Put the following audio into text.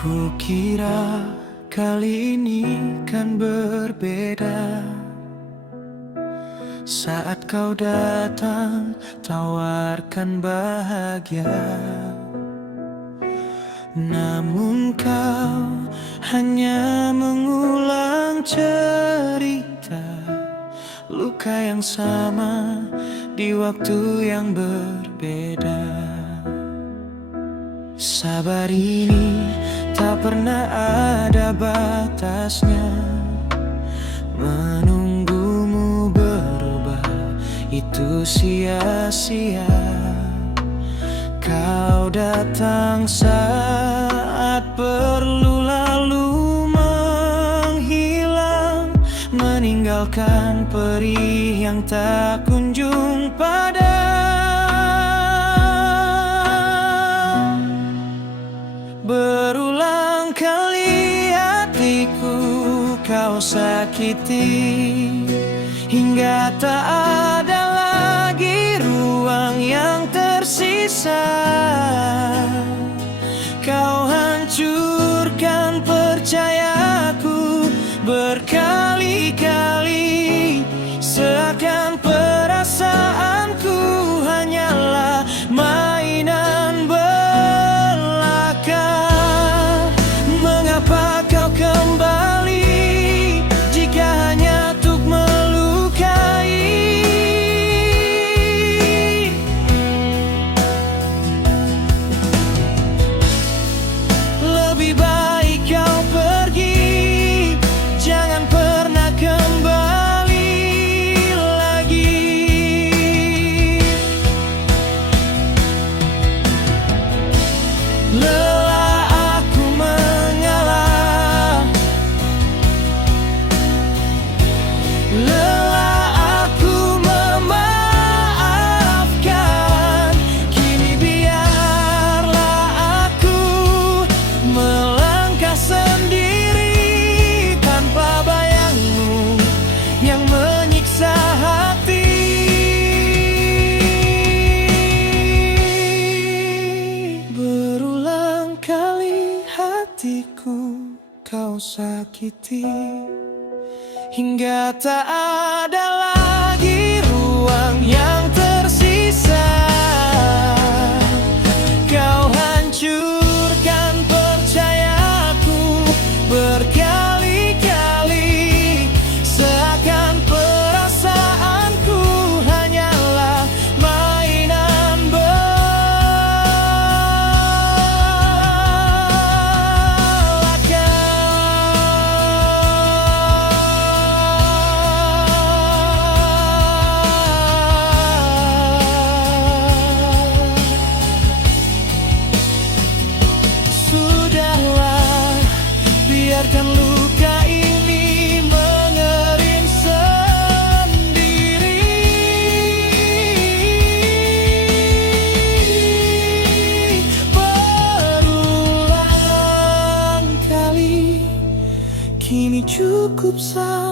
Kukira kali ini kan berbeda. Saat kau datang, tawarkan bahagia. Namun kau hanya mengulang cerita luka yang sama di waktu yang berbeda. Sabar ini tak pernah ada batasnya. Menunggumu berubah itu sia-sia. Kau datang saat perlu lalu menghilang, meninggalkan perih yang tak kunjung padam. Berulang kali hatiku kau sakiti, hingga tak ada lagi ruang yang tersisa. Kau hancurkan percayaku berkali-kali, seakan perasaanku hanyalah mainan belaka. Mengapa kau kembali jika hanya untuk melukai? Lebih baik kau pergi, jangan pernah kembali lagi. Lelah aku mengalah, lelah aku memaafkan. Kini biarlah aku melangkah sendiri tanpa bayangmu yang menyiksa hati. Berulang kali hatiku kau sakiti, hingga tak ada lagi ruang yang tersisa. Kau hancurkan percayaku berkali-kali, seakan perasaanku hanyalah mainan belaka. Sudahlah, biarkan luka ini mengering sendiri. Berulang kali, kini cukup sampai